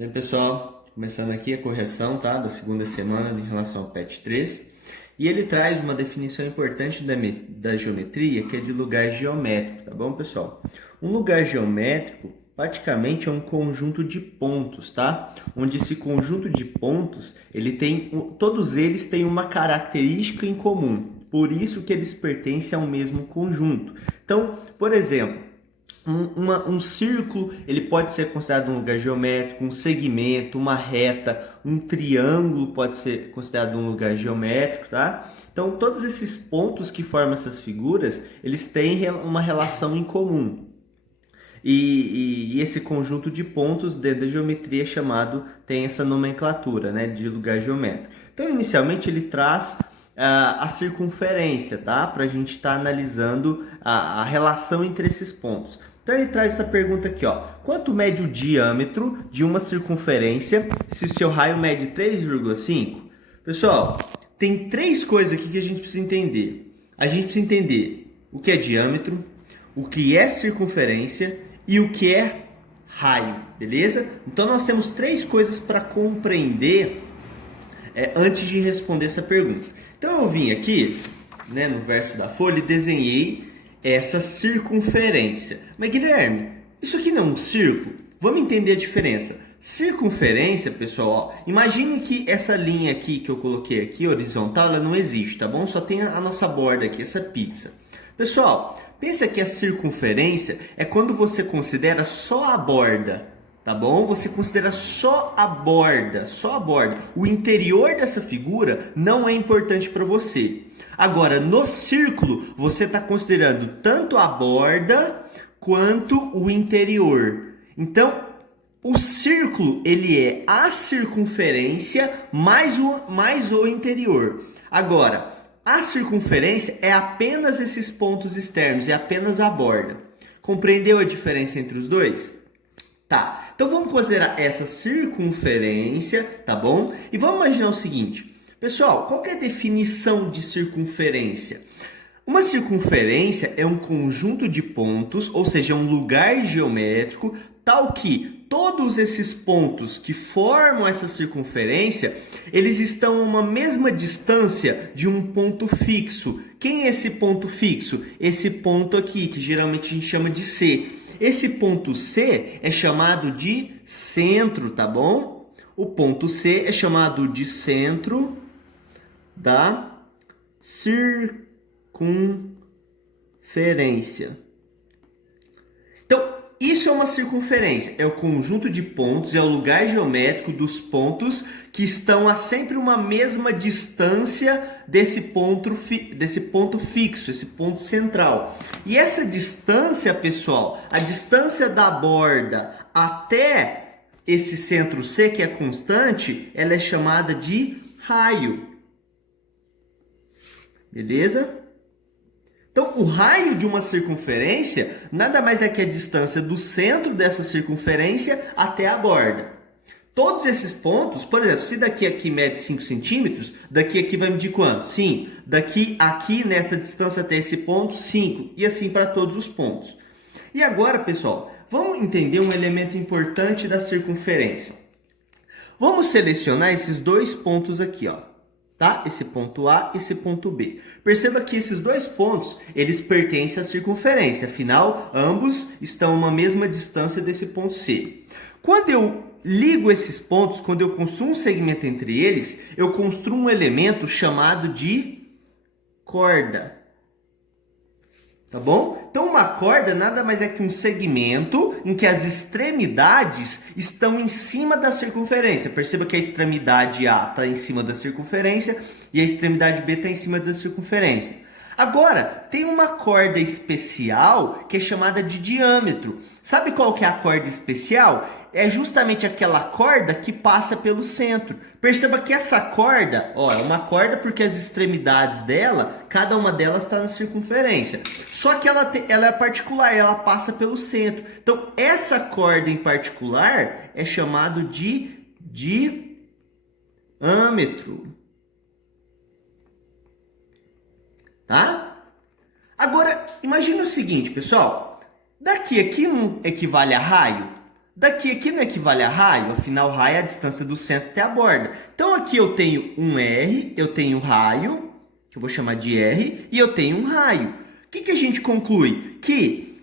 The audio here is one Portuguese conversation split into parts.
Bem, pessoal, começando aqui a correção, tá, da segunda semana em relação ao PET 3. E ele traz uma definição importante da geometria, que é de lugar geométrico, tá bom, pessoal? Um lugar geométrico praticamente é um conjunto de pontos, tá? Onde esse conjunto de pontos, todos eles têm uma característica em comum. Por isso que eles pertencem ao mesmo conjunto. Então, por exemplo, um círculo, ele pode ser considerado um lugar geométrico, um segmento, uma reta, um triângulo pode ser considerado um lugar geométrico, tá? Então, todos esses pontos que formam essas figuras, eles têm uma relação em comum. E esse conjunto de pontos dentro da geometria tem essa nomenclatura, né, de lugar geométrico. Então, inicialmente, ele traz a circunferência, tá? Para a gente estar analisando a relação entre esses pontos. Então ele traz essa pergunta aqui, ó. Quanto mede o diâmetro de uma circunferência se o seu raio mede 3,5? Pessoal, tem três coisas aqui que a gente precisa entender. A gente precisa entender o que é diâmetro, o que é circunferência e o que é raio, beleza? Então nós temos três coisas para compreender antes de responder essa pergunta. Então eu vim aqui, né, no verso da folha e desenhei essa circunferência. Mas Guilherme, isso aqui não é um círculo? Vamos entender a diferença. Circunferência, pessoal, ó, imagine que essa linha aqui que eu coloquei aqui, horizontal, ela não existe, tá bom? Só tem a nossa borda aqui, essa pizza. Pessoal, pensa que a circunferência é quando você considera só a borda, tá bom? Você considera só a borda, só a borda. O interior dessa figura não é importante para você. Agora, no círculo, você está considerando tanto a borda quanto o interior. Então, o círculo, ele é a circunferência mais o interior. Agora, a circunferência é apenas esses pontos externos, é apenas a borda. Compreendeu a diferença entre os dois? Tá, então vamos considerar essa circunferência, tá bom? E vamos imaginar o seguinte, pessoal, qual que é a definição de circunferência? Uma circunferência é um conjunto de pontos, ou seja, um lugar geométrico, tal que todos esses pontos que formam essa circunferência, eles estão a uma mesma distância de um ponto fixo. Quem é esse ponto fixo? Esse ponto aqui, que geralmente a gente chama de C. Esse ponto C é chamado de centro, tá bom? O ponto C é chamado de centro da circunferência. Então, isso é uma circunferência. É o conjunto de pontos, é o lugar geométrico dos pontos que estão a sempre uma mesma distância desse ponto fixo, esse ponto central. E essa distância, pessoal, a distância da borda até esse centro C, que é constante, ela é chamada de raio. Beleza? Então, o raio de uma circunferência nada mais é que a distância do centro dessa circunferência até a borda. Todos esses pontos, por exemplo, se daqui a aqui mede 5 centímetros, daqui a aqui vai medir quanto? Sim, daqui a aqui nessa distância até esse ponto, 5. E assim para todos os pontos. E agora, pessoal, vamos entender um elemento importante da circunferência. Vamos selecionar esses dois pontos aqui, ó. Tá? Esse ponto A e esse ponto B. Perceba que esses dois pontos, eles pertencem à circunferência, afinal, ambos estão a uma mesma distância desse ponto C. Quando eu ligo esses pontos, quando eu construo um segmento entre eles, eu construo um elemento chamado de corda. Tá bom? Então, uma corda nada mais é que um segmento em que as extremidades estão em cima da circunferência. Perceba que a extremidade A está em cima da circunferência e a extremidade B está em cima da circunferência. Agora, tem uma corda especial que é chamada de diâmetro. Sabe qual que é a corda especial? É justamente aquela corda que passa pelo centro. Perceba que essa corda, ó, é uma corda porque as extremidades dela, cada uma delas está na circunferência. Só que ela é particular, ela passa pelo centro. Então, essa corda em particular é chamado de diâmetro. Tá? Agora, imagine o seguinte, pessoal. Daqui a aqui não equivale a raio? Aqui não equivale a raio, afinal raio é a distância do centro até a borda. Então aqui eu tenho um R, eu tenho um raio, que eu vou chamar de R, e eu tenho um raio. O que a gente conclui? Que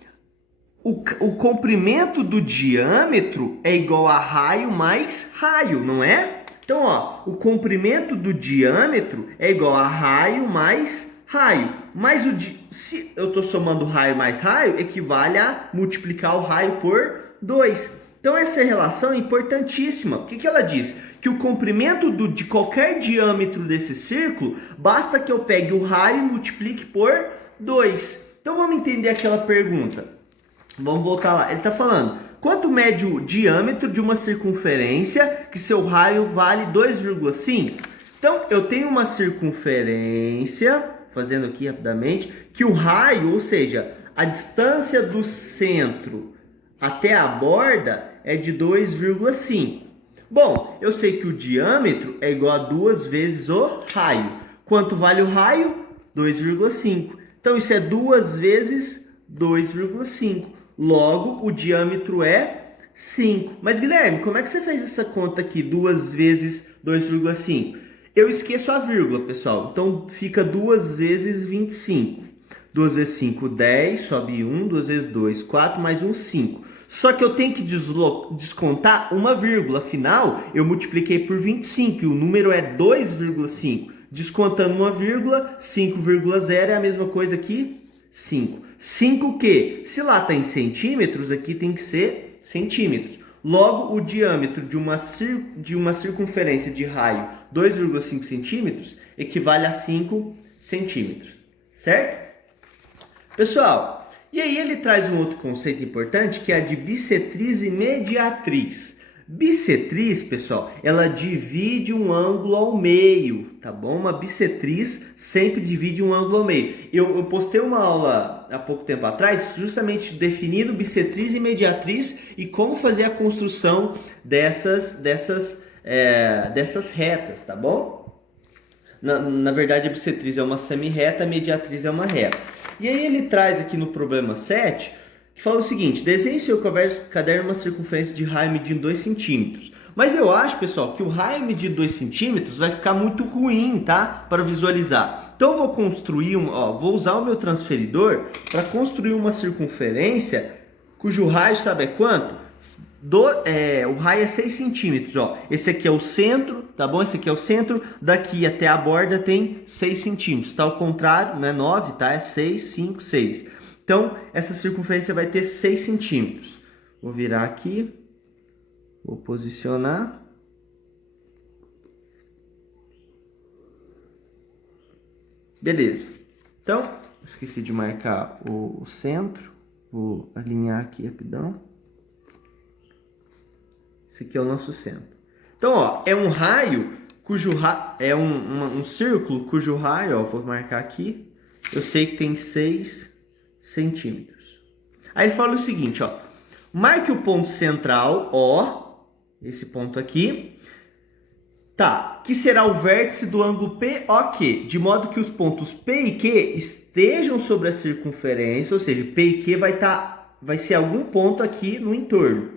o comprimento do diâmetro é igual a raio mais raio, não é? Então, ó, o comprimento do diâmetro é igual a raio mais raio. Mas se eu estou somando raio mais raio, equivale a multiplicar o raio por 2. Então, essa relação é importantíssima. O que ela diz? Que o comprimento de qualquer diâmetro desse círculo, basta que eu pegue o raio e multiplique por 2. Então, vamos entender aquela pergunta. Vamos voltar lá. Ele está falando, quanto mede o diâmetro de uma circunferência que seu raio vale 2,5? Então, eu tenho uma circunferência, fazendo aqui rapidamente, que o raio, ou seja, a distância do centro até a borda é de 2,5. Bom, eu sei que o diâmetro é igual a 2 vezes o raio. Quanto vale o raio? 2,5. Então, isso é 2 vezes 2,5. Logo, o diâmetro é 5. Mas, Guilherme, como é que você fez essa conta aqui? 2 vezes 2,5. Eu esqueço a vírgula, pessoal. Então, fica 2 vezes 25. 2 vezes 5, 10. Sobe 1. 2 vezes 2, 4. Mais 1, 5. Só que eu tenho que descontar uma vírgula. Afinal, eu multipliquei por 25 e o número é 2,5. Descontando uma vírgula, 5,0 é a mesma coisa aqui, 5. 5 o quê? Se lá está em centímetros, aqui tem que ser centímetros. Logo, o diâmetro de uma circunferência de raio 2,5 centímetros equivale a 5 centímetros. Certo? Pessoal, e aí ele traz um outro conceito importante que é a de bissetriz e mediatriz. Bissetriz, pessoal, ela divide um ângulo ao meio, tá bom? Uma bissetriz sempre divide um ângulo ao meio. Eu postei uma aula há pouco tempo atrás, justamente definindo bissetriz e mediatriz e como fazer a construção dessas retas, tá bom? Na verdade, a bissetriz é uma semirreta, a mediatriz é uma reta. E aí ele traz aqui no problema 7... que fala o seguinte, desenhe seu caderno uma circunferência de raio medindo 2 centímetros. Mas eu acho, pessoal, que o raio medido 2 centímetros vai ficar muito ruim, tá? Para visualizar. Então eu vou construir, vou usar o meu transferidor para construir uma circunferência cujo raio, sabe é quanto? O raio é 6 centímetros, ó. Esse aqui é o centro, tá bom? Esse aqui é o centro. Daqui até a borda tem 6 centímetros. Tá ao contrário, não é 9, tá? É 6, 5, 6. Então, essa circunferência vai ter 6 centímetros. Vou virar aqui. Vou posicionar. Beleza. Então, esqueci de marcar o centro. Vou alinhar aqui rapidão. Esse aqui é o nosso centro. Então, ó, é um raio cujo é um círculo cujo raio, ó, vou marcar aqui. Eu sei que tem 6 centímetros. Aí ele fala o seguinte, ó, marque o ponto central, ó, esse ponto aqui, tá, que será o vértice do ângulo POQ, de modo que os pontos P e Q estejam sobre a circunferência, ou seja, P e Q vai ser algum ponto aqui no entorno,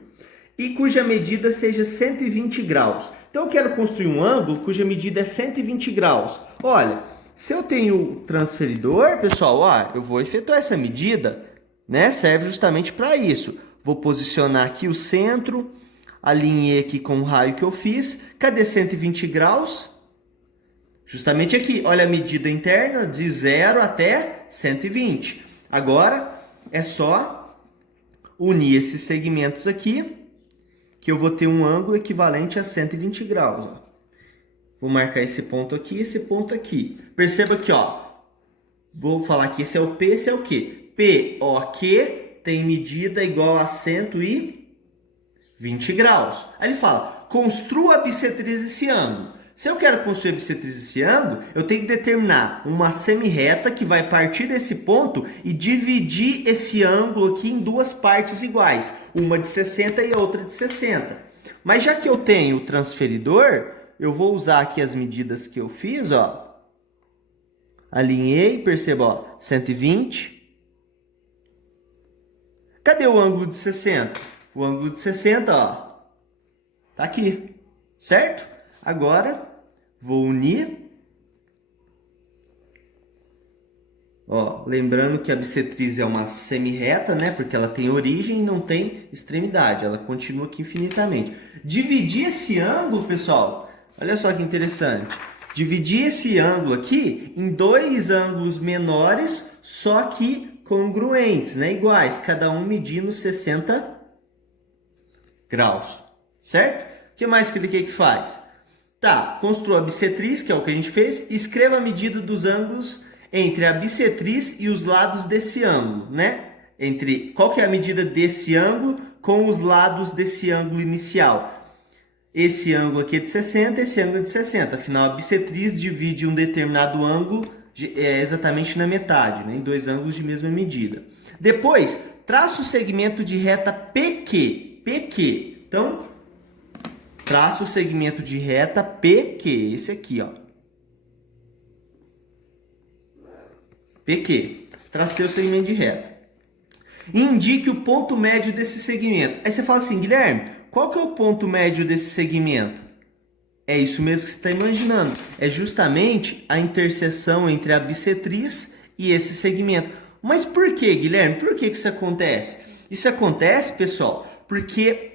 e cuja medida seja 120 graus. Então eu quero construir um ângulo cuja medida é 120 graus. Olha, se eu tenho transferidor, pessoal, ó, eu vou efetuar essa medida, né? Serve justamente para isso. Vou posicionar aqui o centro, alinhei aqui com o raio que eu fiz. Cadê 120 graus? Justamente aqui. Olha a medida interna de 0 até 120. Agora é só unir esses segmentos aqui, que eu vou ter um ângulo equivalente a 120 graus, ó. Vou marcar esse ponto aqui e esse ponto aqui. Perceba que, ó, vou falar que esse é o P, esse é o Q. POQ tem medida igual a 120 graus. Aí ele fala, construa a bissetriz desse ângulo. Se eu quero construir a bissetriz desse ângulo, eu tenho que determinar uma semirreta que vai partir desse ponto e dividir esse ângulo aqui em duas partes iguais. Uma de 60 e a outra de 60. Mas já que eu tenho o transferidor, eu vou usar aqui as medidas que eu fiz, ó. Alinhei, perceba, ó, 120. Cadê o ângulo de 60? o ângulo de 60, ó, tá aqui, certo? Agora, vou unir. Ó, lembrando que a bissetriz é uma semirreta, né? Porque ela tem origem e não tem extremidade. Ela continua aqui infinitamente. Dividir esse ângulo, pessoal, olha só que interessante. Dividir esse ângulo aqui em dois ângulos menores, só que congruentes, né? Iguais, cada um medindo 60 graus, certo? O que mais que ele quer que faz? Tá, construa a bissetriz, que é o que a gente fez, e escreva a medida dos ângulos entre a bissetriz e os lados desse ângulo, né? Qual que é a medida desse ângulo com os lados desse ângulo inicial? Esse ângulo aqui é de 60, esse ângulo é de 60. Afinal, a bissetriz divide um determinado ângulo exatamente na metade, né? Em dois ângulos de mesma medida. Depois, traça o segmento de reta PQ. PQ. Então, traça o segmento de reta PQ. Esse aqui, ó. PQ. Tracei o segmento de reta. Indique o ponto médio desse segmento. Aí você fala assim, Guilherme, qual que é o ponto médio desse segmento? É isso mesmo que você está imaginando. É justamente a interseção entre a bissetriz e esse segmento. Mas por que, Guilherme? Por que isso acontece? Isso acontece, pessoal, porque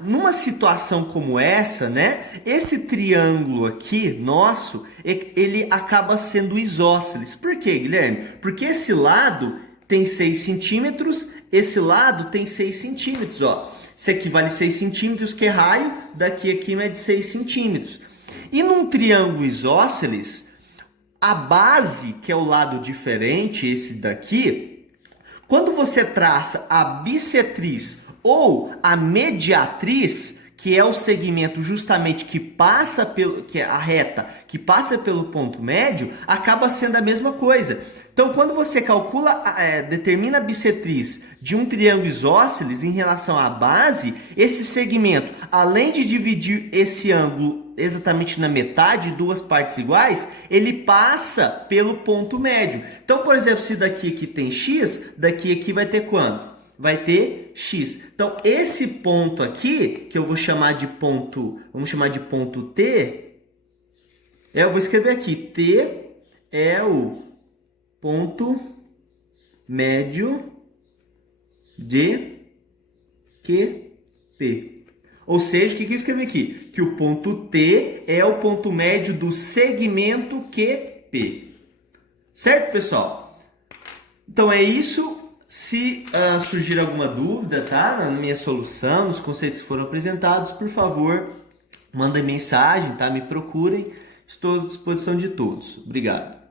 numa situação como essa, né, esse triângulo aqui, nosso, ele acaba sendo isósceles. Por quê, Guilherme? Porque esse lado tem 6 centímetros, esse lado tem 6 centímetros, ó. Isso aqui vale 6 centímetros, que é raio, daqui aqui mede 6 centímetros. E num triângulo isósceles, a base, que é o lado diferente, esse daqui, quando você traça a bissetriz ou a mediatriz, que é o segmento justamente que passa que é a reta que passa pelo ponto médio, acaba sendo a mesma coisa. Então, quando você determina a bissetriz de um triângulo isósceles em relação à base, esse segmento, além de dividir esse ângulo exatamente na metade, duas partes iguais, ele passa pelo ponto médio. Então, por exemplo, se daqui aqui tem x, daqui aqui vai ter quanto? Vai ter x. Então, esse ponto aqui, que eu vou chamar de ponto, vamos chamar de ponto T, eu vou escrever aqui, T é o ponto médio de QP. Ou seja, o que eu escrevi aqui? Que o ponto T é o ponto médio do segmento QP. Certo, pessoal? Então, é isso. Se surgir alguma dúvida, tá, na minha solução, nos conceitos que foram apresentados, por favor, mandem mensagem, tá? Me procurem. Estou à disposição de todos. Obrigado.